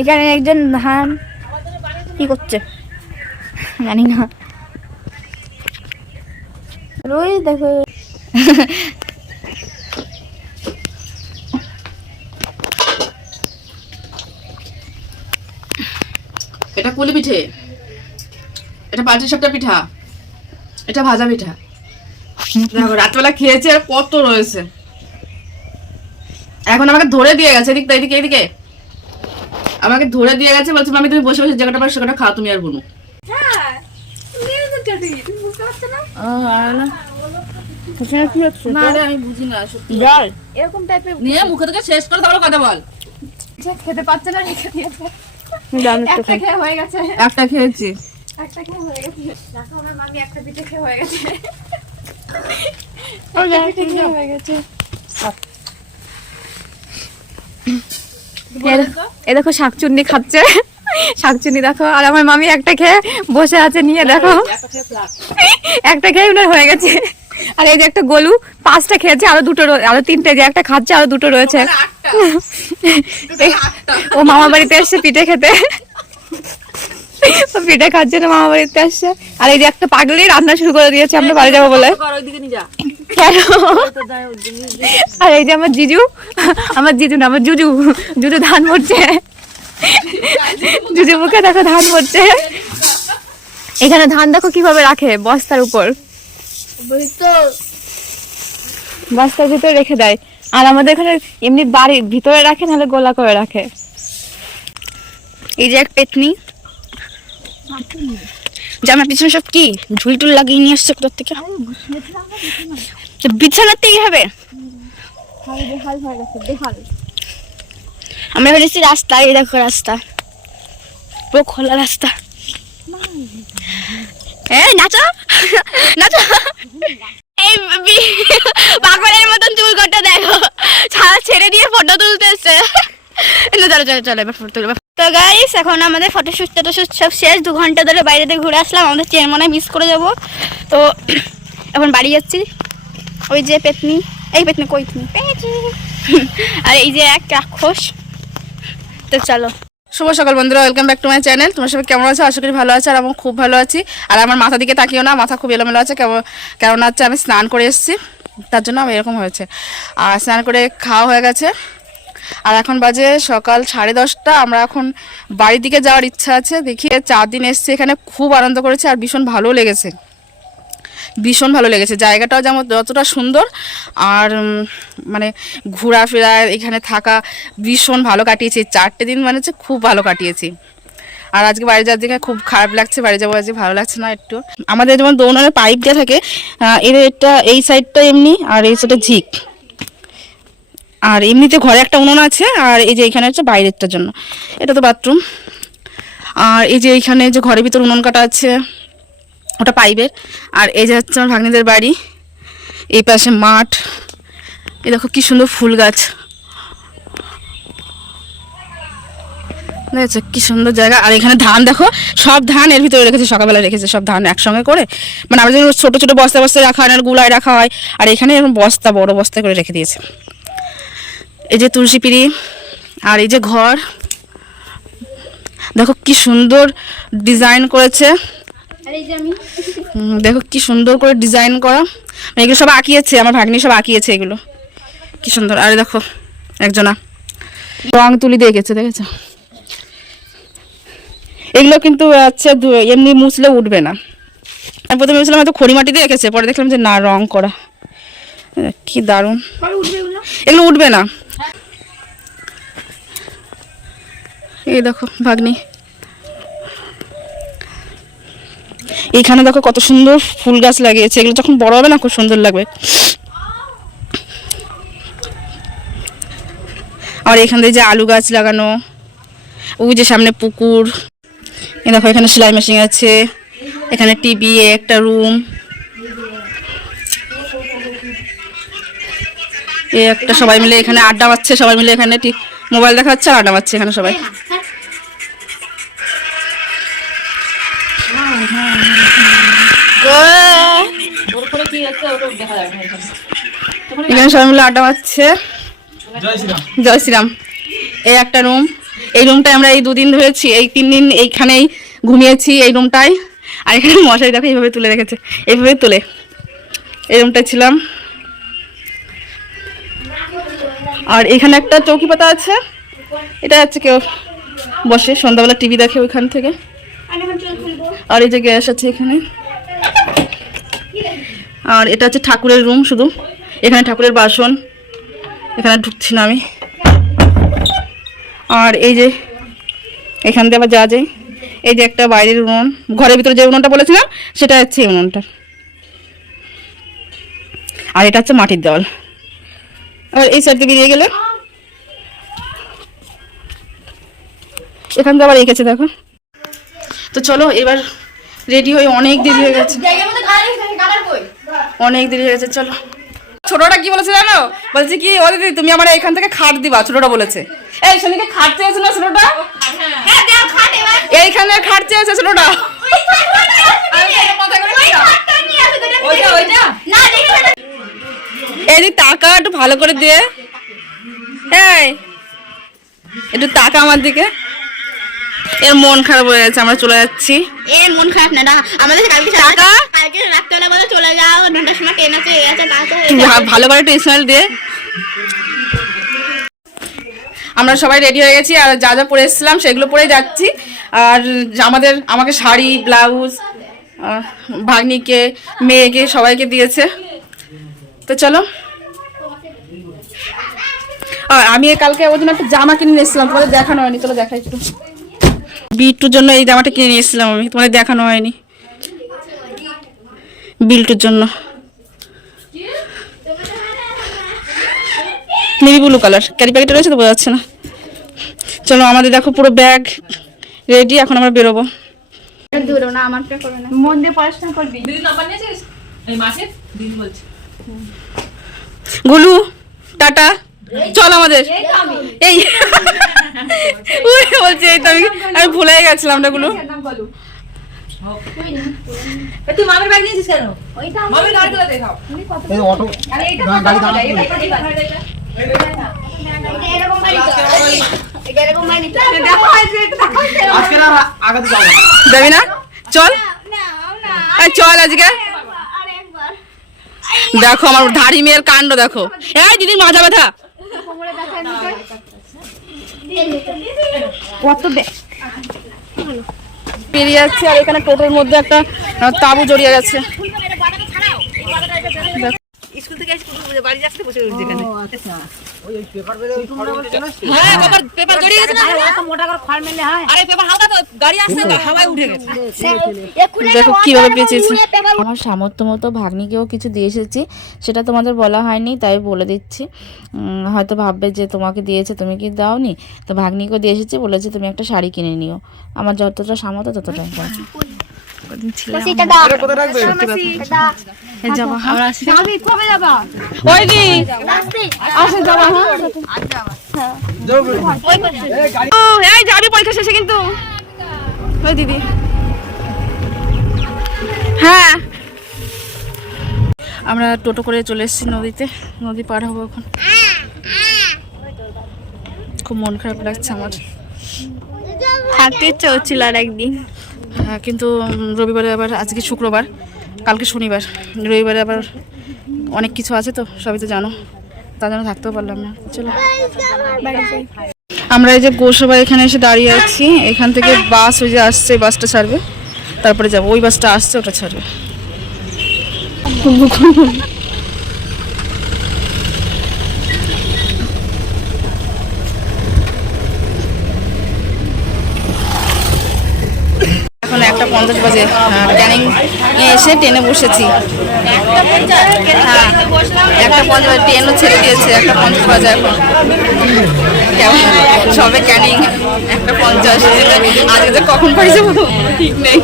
এখানে একজন ধান কি করছে জানি না। ওই দেখো এটা পুলি পিঠে, এটা পাটি সাপটা পিঠা, এটা ভাজা পিঠা। দেখো রাতবেলা খেয়েছে আর কত রয়েছে। এখন আমাকে ধরে দিয়ে গেছে, এদিকে এদিকে এদিকে আমাকে ধরে দিয়ে গেছে, বলছে আমি তুমি বসে বসে জায়গাটা পার সেখানে খাও তুমি আর বোনো। আমি বুঝি না এরকম টাইপের নিয়ে মুখে থেকে শেষ করে তাহলে কথা বল। খেতে পারছে না, রেখে দিয়েছে। একটা খেয়ে হয়ে গেছে, একটা খেয়েছি, একটা খেয়ে হয়ে গেছে। দেখো আমার মামি একটা পিঠে খেয়ে হয়ে গেছে, হয়ে গেছে। এ দেখো শাকচুন্নি খাচ্ছে, শাকচুন্নি দেখো। আর আমার মামি একটা খেয়ে বসে আছে নিয়ে, দেখো একটা খেয়ে উনার হয়ে গেছে। আর এই যে একটা গোলু 5টা খেয়েছে, আরো 2টো, আরো 3টে, যে একটা খাচ্ছে আরো 2টো রয়েছে। ও মামা বাড়িতে এসছে পিঠে খেতে, পিঠে খাচ্ছে না, মামা বাড়িতে আসছে। আর এই যে একটা পাগলি রান্না শুরু করে দিয়েছে আমরা বাড়ি যাবো বলে। আর এই যে আমার জিজু, আমার জিজু না, আমার জুজু, জুজু ধান ভরছে, জুজু মুখে দেখো ধান ভরছে। এখানে ধান দেখো কিভাবে রাখে, বস্তার উপর, বস্তার ভিতরে রেখে দেয়। আর আমাদের এখানে এমনি বাড়ির ভিতরে রাখে, নাহলে গোলা করে রাখে। এই যে এক পেতনি, যে আমার পিছনে সব কি ঝুল টুল লাগিয়ে নিয়ে আসছে কোথার থেকে, বিছানাতেই হবে। আমরা ভেবেছি রাস্তা, এই দেখো রাস্তা পুরো খোলা রাস্তা। নাচো নাচো, এই পাগলের মতন চুল করতে দেখো, ছাড়া ছেড়ে দিয়ে ফটো তুলতেছে। চলো চলো চলো এবার ফটো তুলবো। তো গাইস এখন আমাদের ফটোশুট টটোশুট সব শেষ। 2 ঘন্টা ধরে বাইরে থেকে ঘুরে আসলাম, আমাদের ট্রেন মনে হয় মিস করে যাবো। তো এখন বাড়ি যাচ্ছি। ওই যে পেতনি, এই পেতনি কই তুমি, আর এই যে এক রাক্ষস। তো চলো। শুভ সকাল বন্ধুরা, welcome back to my channel. তোমার সবাই কেমন আছো? আশা করি ভালো আছে। আর আমি খুব ভালো আছি। আর আমার মাথা দিকে তাকিও না, মাথা খুব এলোমেলো আছে, কেমন হচ্ছে আমি স্নান করে এসেছি, তার জন্য আমি এরকম হয়েছে। আর স্নান করে খাওয়া হয়ে গেছে। আর এখন বাজে সকাল 10:30। আমরা এখন বাড়ির দিকে যাওয়ার ইচ্ছা আছে। দেখি 4 দিন এসছি এখানে, খুব আনন্দ করেছে আর ভীষণ ভালো লেগেছে, ভীষণ ভালো লেগেছে। জায়গাটাও যেমন যতটা সুন্দর, আর মানে ঘোরাফেরা এখানে থাকা ভীষণ ভালো কাটিয়েছি। 4টে দিন মানে হচ্ছে খুব ভালো কাটিয়েছি। আর আজকে বাড়ি যাওয়ার দিকে খুব খারাপ লাগছে, বাড়ি যাবো আজকে ভালো লাগছে না একটু। আমাদের যেমন দৌড়ানোর পাইপ দেওয়া থাকে, এটা এই সাইডটা এমনি, আর এই সাইডটা ঝিক। আর এমনিতে ঘরে একটা উনুন আছে, আর এই যে এখানে হচ্ছে বাইরেরটার জন্য, এটা তো বাথরুম। আর এই যে এইখানে যে ঘরের ভিতর উনুন কাটা আছে, ওটা পাইপের। আর এই যে হচ্ছে আমার ভাগ্নিদের বাড়ি, এই পাশে মাঠ। এই দেখো কি সুন্দর ফুল গাছ, দেখেছো কি সুন্দর জায়গা। আর এখানে ধান দেখো, সব ধান এর ভিতরে রেখেছে, সকালবেলা রেখেছে সব ধান একসঙ্গে করে। মানে আমাদের ছোট ছোট বস্তা বস্তায় রাখা হয় না, গুলায় রাখা হয়, আর এখানে এরকম বস্তা বড় বস্তা করে রেখে দিয়েছে। এই যে তুলসী পিড়ি, আর এই যে ঘর দেখো কি সুন্দর ডিজাইন করেছে। দেখো কি সুন্দর করে ডিজাইন করা, এগুলো সব আঁকিয়েছে আমার ভাগ্নি, সব আঁকিয়েছে এগুলো, কি সুন্দর। আর দেখো একজনা রং তুলি দিয়ে গেছে, দেখেছো? এগুলো কিন্তু আচ্ছা এমনি মুছলে উঠবে না। আমি প্রথমে ভেবেছিলাম হয়তো খড়ি মাটি দিয়ে রেখেছে, পরে দেখলাম যে না, রং করা। কি দারুণ, এগুলো উঠবে না। এই দেখো ভাগ্নি, এইখানে দেখো কত সুন্দর ফুল গাছ লাগিয়েছে, এগুলো যখন বড় হবে না খুব সুন্দর লাগবে। আর এখান থেকে যে আলু গাছ লাগানো, ওই যে সামনে পুকুর। এই দেখো এখানে সেলাই মেশিন আছে, এখানে টিভি, একটা রুম, একটা সবাই মিলে এখানে আড্ডা মারছে, সবাই মিলে এখানে মোবাইল দেখা হচ্ছে আর আড্ডা মারছে এখানে সবাই। এখানে সবাই মিলে আড্ডা মারছে, জয় শ্রীরাম। এই একটা রুম, এই রুমটায় আমরা এই 2 দিন ধরেছি, এই 3 দিন এইখানেই ঘুমিয়েছি এই রুমটায়। আর এখানে মশারি দেখো এইভাবে তুলে রেখেছে, এইভাবে তুলে এই রুমটায় ছিলাম। আর এখানে একটা চৌকি পাতা আছে, এটা হচ্ছে কেউ বসে সন্ধ্যাবেলা টিভি দেখে ওইখান থেকে। আর এই যে গ্যাস আছে এখানে। আর এটা হচ্ছে ঠাকুরের রুম, শুধু এখানে ঠাকুরের বাসন, এখানে ঢুকছি না আমি। আর এই যে এখান দিয়ে আবার যাওয়া যায়, এই যে একটা বাইরের উনুন, ঘরের ভিতরে যে উনুনটা বলেছিলাম সেটা হচ্ছে এই উনুনটা। আর এটা হচ্ছে মাটির দেওয়াল। আর এই সাইড দিয়ে বেরিয়ে গেলে এখান দিয়ে আবার এঁকেছে দেখো। তো চলো এবার রেডি হয়ে, অনেক দেরি হয়ে গেছে, অনেক দেরি হয়ে গেছে। চলো। ছোটটা কি বলেছে জানো? বলছে কি, ও দিদি তুমি আমার এখান থেকে খাট দিবা, ছোটটা বলেছে। এই শনিকে খাট চেয়েছে না ছোটটা? এইখানে খাট চেয়েছে ছোটটা। এই যে টাকা একটু ভালো করে দিয়ে, এই একটু টাকা আমার দিকে। এর মন খারাপ হয়ে গেছে, আমরা চলে যাচ্ছি। এর মন খারাপ না, আমাদের কালকে রাত্রেবেলা বলে চলে যাও, 9টার সময় ট্রেন আছে, এই আছে তা আছে। ভালো করে একটু স্মেল দিয়ে। আমরা সবাই রেডি হয়ে গেছি, আর যা যা পরে এসেছিলাম সেগুলো পরে যাচ্ছি। আর আমাকে শাড়ি, ব্লাউজ, ভাগ্নিকে, মেয়েকে, সবাইকে দিয়েছে। তো চলো। আর আমি কালকে ওই জন্য একটা জামা কিনে নিয়েছিলাম, তোমাদের দেখানো হয়নি, চলো দেখাই একটু। বিল্টুর জন্য এই জামাটা কিনে নিয়েছিলাম আমি, তোমাদের দেখানো হয়নি। বিল্টুর জন্য navy blue colour, carry packet রয়েছে তো বোঝা যাচ্ছে না। চলো, আমাদের দেখো পুরো ব্যাগ রেডি, এখন আমরা বেরোবো। ধরো না, আমারটা করো না, মন দিয়ে পড়াশোনা করবি। দিদি নাম্বার নিয়েছিস? এই মাসের দিন বলছি। গুলু টাটা, চল আমাদের। এই বলছি, এই তো আমি ভুলে গেছিলাম না গুলু। তুই মামের ব্যাগ নিয়েছিস কেন? মামের গাড়িগুলো দেখাও। এই অটো গাড়ি দাঁড়ানো। আজকে না আগাতে যাবো। যাবি না? চল চল আজকে। দেখো আমার ধাড়ি মেয়ের কাণ্ড দেখো। এই দিদির মাজা ব্যথা। পেরিয়ে যাচ্ছে, আর এখানে টোটোর মধ্যে একটা তাবু জড়িয়ে গেছে। স্কুল থেকে বাড়ি যাচ্ছে বসে রয়েছে এখানে। হ্যাঁ, পেপার জড়িয়ে গেছে না? মোটা করে খড় মেলে হয়। আরে পেপার হালকা তো, গাড়ি আসছে তো হাওয়ায় উঠে গেছে। দেখো কিভাবে পেঁচেছে। আমার সামর্থ্য মতো ভাগ্নিকেও কিছু দিয়ে এসেছি, সেটা তোমাদের বলা হয়নি, তাই বলে দিচ্ছি। হয়তো ভাববে যে তোমাকে দিয়েছে তুমি কি দাওনি, তো ভাগ্নিকেও দিয়ে এসেছি, বলেছে তুমি একটা শাড়ি কিনে নিও। আমার যতটা সামর্থ্য ততটাই। যাবি পরীক্ষা শেষে কিন্তু ওই দিদি। হ্যাঁ, আমরা টোটো করে চলে এসেছি নদীতে, নদী পার হবো এখন। খুব মন খারাপ লাগছে আমার, থাকতে ইচ্ছা হচ্ছিল আর একদিন। হ্যাঁ, কিন্তু রবিবারে আবার, আজকে শুক্রবার, কালকে শনিবার, রবিবারে আবার অনেক কিছু আছে তো, সবই তো জানো, তার জন্য থাকতেও পারলাম না। চলো, আমরা এই যে গোসবা এখানে এসে দাঁড়িয়ে আছি। এখান থেকে বাস ওই যে আসছে, বাসটা ছাড়বে, তারপরে যাবো। ওই বাসটা আসছে, ওটা ছাড়বে। এখন 1:50 বাজে, ক্যানিং এসে ট্রেনে বসেছি। হ্যাঁ, 1:50 ট্রেনও ছেড়ে দিয়েছে, 1:50 বাজে এখন। কেমন সবে ক্যানিং 1:50, আজকে যে কখন বাড়ি যাবো ঠিক নেই।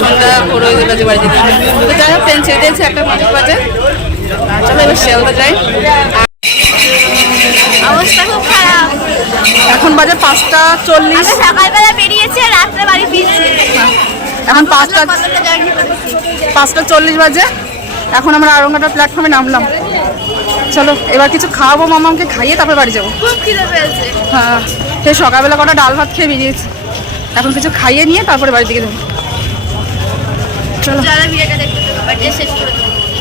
সন্ধ্যা ভোর হয়ে গেল যে বাড়ি যেতে। তো যাই হোক, ট্রেন ছেড়ে দিয়েছে 1:50 বাজে। চলো এবার শিয়ালদা যাই। অবস্থা খুব খারাপ। এখন বাজে 5:40। সকালবেলা বেরিয়েছে, রাত্রে বাড়ি ফিরছি। এখন 5:40 বাজে। এখন আমরা আরঙ্গাটা প্ল্যাটফর্মে নামলাম। চলো এবার কিছু খাওয়াবো, মামাকে খাইয়ে তারপর বাড়ি যাবো। খুব খিদে পেয়েছে। হ্যাঁ, সেই সকালবেলা কটা ডাল ভাত খেয়ে বেরিয়েছি, এখন কিছু খাইয়ে নিয়ে তারপরে বাড়ির দিকে যাবো। চলো যারা ভিডিওটা দেখতে বাড়িতে শেষ করে দেবো।